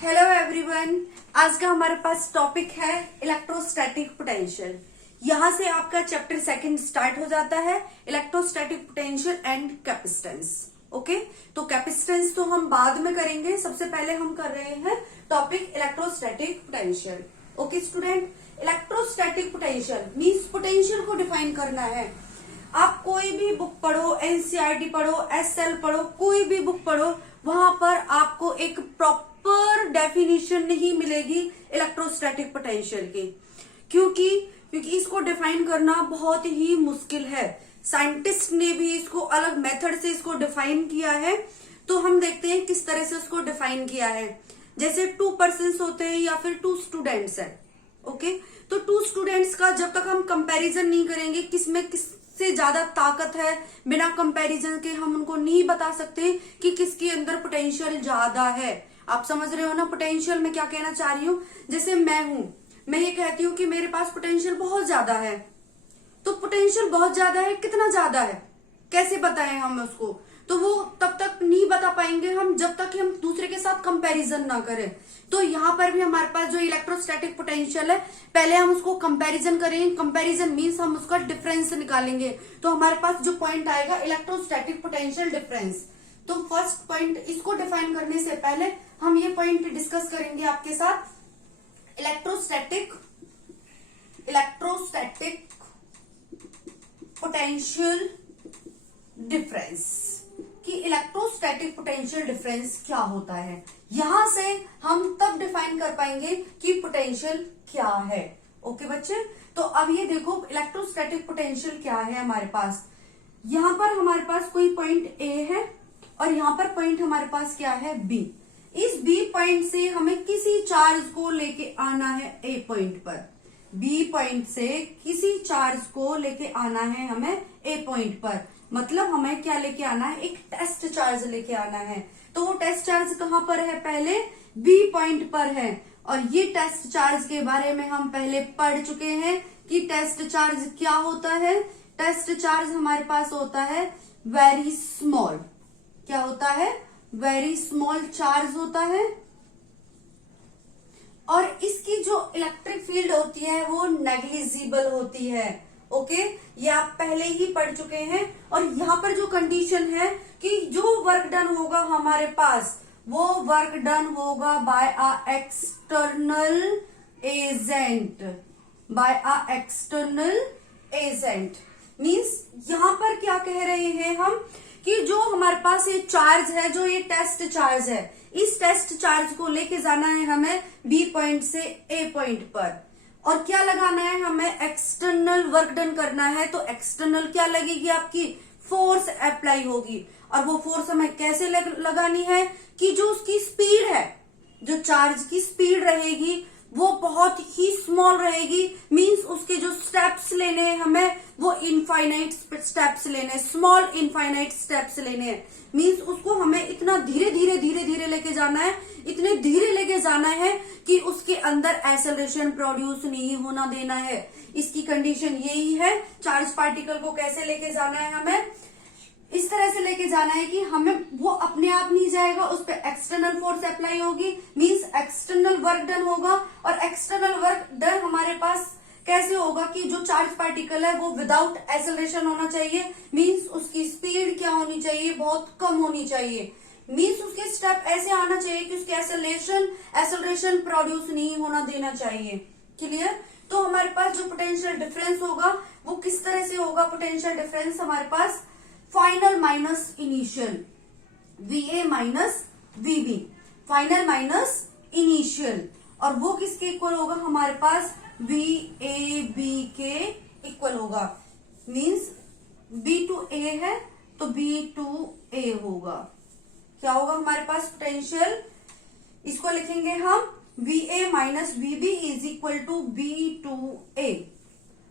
Hello everyone. आज का हमारे पास टॉपिक है इलेक्ट्रोस्टैटिक पोटेंशियल। यहाँ से आपका चैप्टर सेकंड स्टार्ट हो जाता है, electrostatic potential and capacitance. Okay, तो कैपेसिटेंस तो हम बाद में करेंगे, सबसे पहले हम कर रहे हैं topic electrostatic potential. Okay student, electrostatic potential means potential को डिफाइन करना है। आप कोई भी बुक पढ़ो, एनसीईआरटी पढ़ो, एसएल पढ़ो, कोई भी बुक पढ़ो, वहां पर आपको एक प्रॉपर डेफिनेशन नहीं मिलेगी इलेक्ट्रोस्टैटिक पोटेंशियल की। क्योंकि इसको डिफाइन करना बहुत ही मुश्किल है। साइंटिस्ट ने भी इसको अलग मेथड से इसको डिफाइन किया है। तो हम देखते हैं किस तरह से उसको डिफाइन किया है। जैसे 2 पर्सन्स होते हैं या फिर 2 स्टूडेंट्स हैं। ओके, तो 2 स्टूडेंट्स का जब तक हम कंपैरिजन नहीं करेंगे किसमें किससे ज्यादा ताकत है, बिना कंपैरिजन के हम उनको नहीं बता सकते कि किसके अंदर पोटेंशियल ज्यादा है। आप समझ रहे हो ना पोटेंशियल में क्या कहना चाह रही हूँ। जैसे मैं ये कहती हूँ कि मेरे पास पोटेंशियल बहुत ज्यादा है, तो पोटेंशियल बहुत ज्यादा है, कितना ज्यादा है कैसे बताएं हम उसको, तो वो तब तक नहीं बता पाएंगे हम जब तक कि हम दूसरे के साथ कंपैरिजन ना करें। तो यहाँ पर भी हमारे पास जो इलेक्ट्रोस्टैटिक पोटेंशियल है, पहले हम उसको कंपैरिजन करेंगे। कंपैरिजन मींस हम उसका डिफरेंस निकालेंगे। तो हमारे पास जो पॉइंट आएगा इलेक्ट्रोस्टैटिक पोटेंशियल डिफरेंस। तो फर्स्ट पॉइंट, इसको डिफाइन करने से पहले हम ये पॉइंट डिस्कस करेंगे आपके साथ। इलेक्ट्रोस्टैटिक पोटेंशियल डिफरेंस कि इलेक्ट्रोस्टैटिक पोटेंशियल डिफरेंस क्या होता है। यहां से हम तब डिफाइन कर पाएंगे कि पोटेंशियल क्या है। ओके बच्चे, तो अब ये देखो इलेक्ट्रोस्टैटिक पोटेंशियल क्या है हमारे पास। यहां पर हमारे पास कोई पॉइंट ए है और यहां पर पॉइंट हमारे पास क्या है बी। इस बी पॉइंट से हमें किसी चार्ज को लेके आना है ए पॉइंट पर। बी पॉइंट से किसी चार्ज को लेके आना है हमें ए पॉइंट पर। मतलब हमें क्या लेके आना है, एक टेस्ट चार्ज लेके आना है। तो वो टेस्ट चार्ज कहां पर है, पहले बी पॉइंट पर है। और ये टेस्ट चार्ज के बारे में हम पहले पढ़ चुके हैं कि टेस्ट चार्ज क्या होता है। टेस्ट चार्ज हमारे पास होता है वेरी स्मॉल। क्या होता है, वेरी स्मॉल चार्ज होता है। और इसकी जो इलेक्ट्रिक फील्ड होती है वो नेग्लिजिबल होती है। ओके, ये आप पहले ही पढ़ चुके हैं। और यहाँ पर जो कंडीशन है कि जो वर्क डन होगा हमारे पास, वो वर्क डन होगा by a external agent. By a external agent means यहाँ पर क्या कह रहे हैं हम कि जो हमारे पास ये चार्ज है, जो ये टेस्ट चार्ज है, इस टेस्ट चार्ज को लेके जाना है हमें बी पॉइंट से ए पॉइंट पर। और क्या लगाना है हमें, एक्सटर्नल वर्क डन करना है। तो एक्सटर्नल क्या लगेगी, आपकी फोर्स अप्लाई होगी। और वो फोर्स हमें कैसे लगानी है कि जो उसकी स्पीड है, जो चार्ज की स्पीड रहेगी वो बहुत ही स्मॉल रहेगी। मींस उसके जो स्टेप्स लेने हैं हमें वो इनफाइनाइट स्टेप्स लेने, स्मॉल इनफाइनाइट स्टेप्स लेने हैं। मींस उसको हमें इतना धीरे धीरे लेके जाना है, इतने धीरे लेके जाना है कि उसके अंदर एक्सेलरेशन प्रोड्यूस नहीं होना देना है। इसकी कंडीशन यही है। चार्ज पार्टिकल को कैसे लेके जाना है, हमें इस तरह से लेके जाना है कि हमें वो अपने आप नहीं जाएगा, उस पर एक्सटर्नल फोर्स अप्लाई होगी। मींस एक्सटर्नल वर्क डन होगा। और एक्सटर्नल वर्क डन हमारे पास कैसे होगा कि जो चार्ज पार्टिकल है वो विदाउट एक्सेलरेशन होना चाहिए। मींस उसकी स्पीड क्या होनी चाहिए, बहुत कम होनी चाहिए। मींस उसके स्टेप ऐसे आना चाहिए कि उसके एक्सेलरेशन प्रोड्यूस नहीं होना देना चाहिए। क्लियर। तो हमारे पास जो पोटेंशियल डिफरेंस होगा वो किस तरह से होगा, पोटेंशियल डिफरेंस हमारे पास final minus initial, VA minus VB, final minus initial. और वो किसके इक्वल होगा, हमारे पास VAB के इक्वल होगा। मींस B to A है तो B to A होगा। क्या होगा हमारे पास पोटेंशियल, इसको लिखेंगे हम VA minus VB is equal to B to A।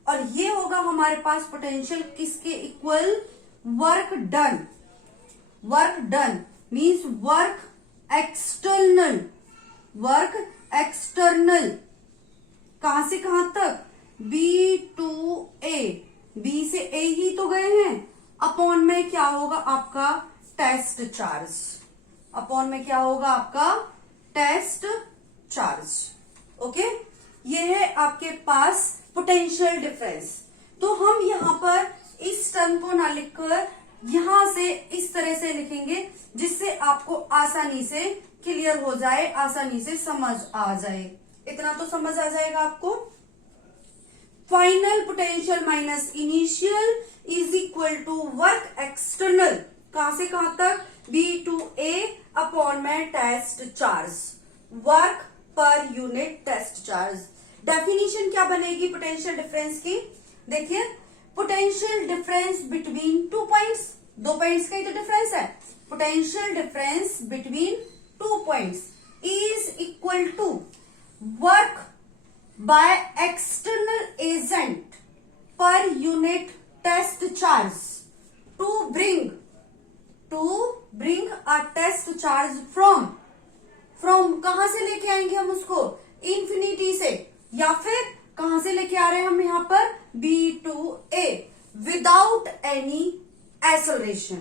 और ये होगा हमारे पास पोटेंशियल किसके equal, work done. Work done means work external, work external कहां से कहां तक, B to A, B से A ही तो गए हैं। अपॉन में क्या होगा आपका टेस्ट चार्ज, अपॉन में क्या होगा आपका टेस्ट चार्ज। ओके, ये है आपके पास पोटेंशियल डिफरेंस। तो हम यहाँ पर इस टर्म को ना लिखकर यहां से इस तरह से लिखेंगे जिससे आपको आसानी से क्लियर हो जाए, आसानी से समझ आ जाए। इतना तो समझ आ जाएगा आपको। Final potential minus initial is equal to work external, कहां से कहां तक, B to A अपॉन में test charge, work per unit test charge. Definition क्या बनेगी पोटेंशियल डिफरेंस की, देखिए potential difference between 2 points, 2 points का ही तो डिफरेंस है। Potential difference between 2 points is equal to work by external agent per unit test charge to bring a test charge from कहां से लेके आएंगे हम उसको, इंफिनिटी से, या फिर कहां से लेके आ रहे हैं हम यहां पर B to A without any acceleration.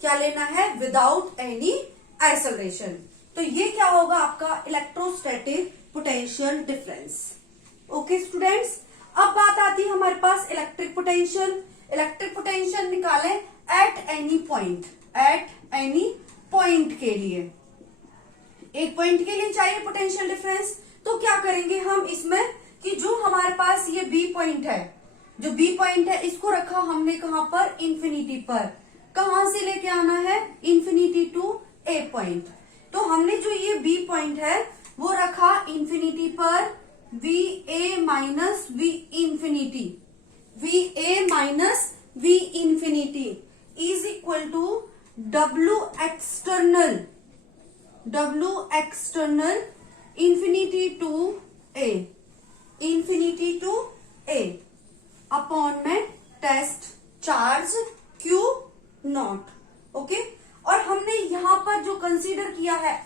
क्या लेना है, विदाउट एनी एक्सेलरेशन। तो ये क्या होगा आपका electrostatic potential difference. Okay students, अब बात आती है हमारे पास इलेक्ट्रिक पोटेंशियल। इलेक्ट्रिक पोटेंशियल निकालें एट एनी पॉइंट के लिए, एक पॉइंट के लिए चाहिए पोटेंशियल डिफरेंस। तो क्या करेंगे हम इसमें कि जो हमारे पास ये B पॉइंट है, जो B पॉइंट है इसको रखा हमने कहां पर, इंफिनिटी पर। कहां से लेके आना है, इंफिनिटी टू A पॉइंट। तो हमने जो ये B पॉइंट है वो रखा इंफिनिटी पर, VA minus V infinity, VA minus V infinity is equal to W external infinity to A upon में test charge Q naught. Okay, और हमने यहां पर जो कंसीडर किया है,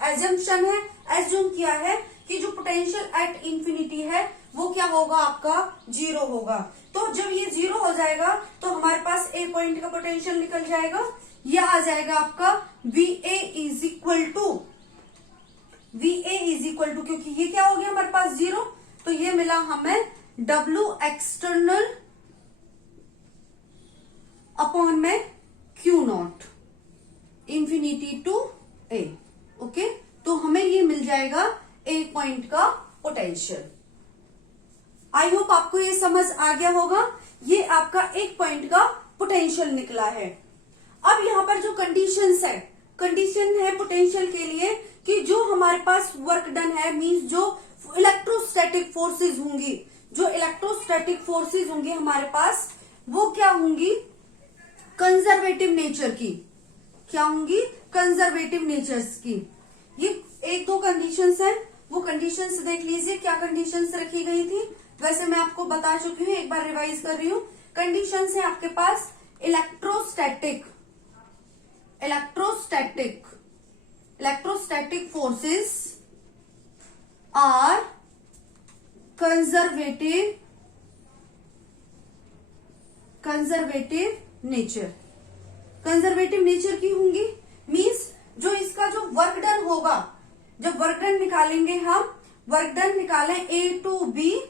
एज्यूम किया है कि जो पोटेंशियल एट इंफिनिटी है वो क्या होगा आपका, 0 होगा। तो जब ये 0 हो जाएगा तो हमारे पास A पॉइंट का पोटेंशियल निकल जाएगा, ये आ जाएगा आपका VA इज इक्वल टू, क्योंकि ये क्या हो गया हमारे पास 0, तो ये मिला हमें W एक्सटर्नल अपॉन में Q not infinity to A। Okay, तो हमें ये मिल जाएगा A पॉइंट का पोटेंशियल। आई होप आपको ये समझ आ गया होगा। ये आपका एक पॉइंट का पोटेंशियल निकला है। अब यहाँ पर जो कंडीशन है पोटेंशियल के लिए कि जो हमारे पास वर्क डन है, मींस जो इलेक्ट्रोस्टैटिक फोर्सेज होंगी हमारे पास, वो क्या होंगी, कंजर्वेटिव नेचर की। क्या होंगी, कंजर्वेटिव नेचर्स की। ये 1-2 कंडीशंस हैं, वो कंडीशंस देख लीजिए क्या कंडीशंस रखी गई थी। वैसे मैं आपको बता चुकी हूँ, एक बार रिवाइज कर रही हूँ। कंडीशंस है आपके पास electrostatic forces are conservative nature की होंगी। मींस जो इसका जो वर्क डन होगा, जब वर्क डन निकालेंगे हम, वर्क डन निकालें A to B,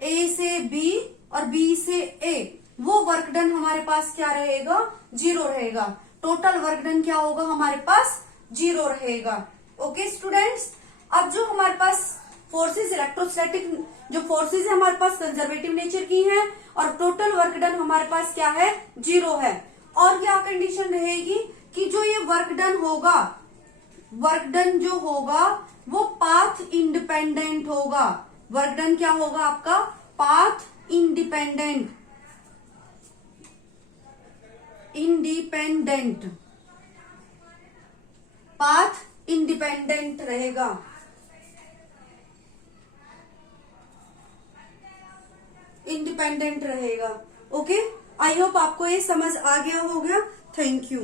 A से B और B से A, वो वर्क डन हमारे पास क्या रहेगा, 0 रहेगा। टोटल वर्क डन क्या होगा हमारे पास, 0 रहेगा। ओके स्टूडेंट्स, अब जो हमारे पास फोर्सेस, इलेक्ट्रोस्टैटिक जो फोर्सेस है हमारे पास कंजर्वेटिव नेचर की हैं, और टोटल वर्क डन हमारे पास क्या है, 0 है। और क्या कंडीशन रहेगी कि जो ये वर्क डन जो होगा वो पाथ इंडिपेंडेंट होगा। वर्क डन क्या होगा आपका, पाथ इंडिपेंडेंट रहेगा। इंडिपेंडेंट रहेगा। ओके, आई होप आपको ये समझ आ गया होगा। Thank you.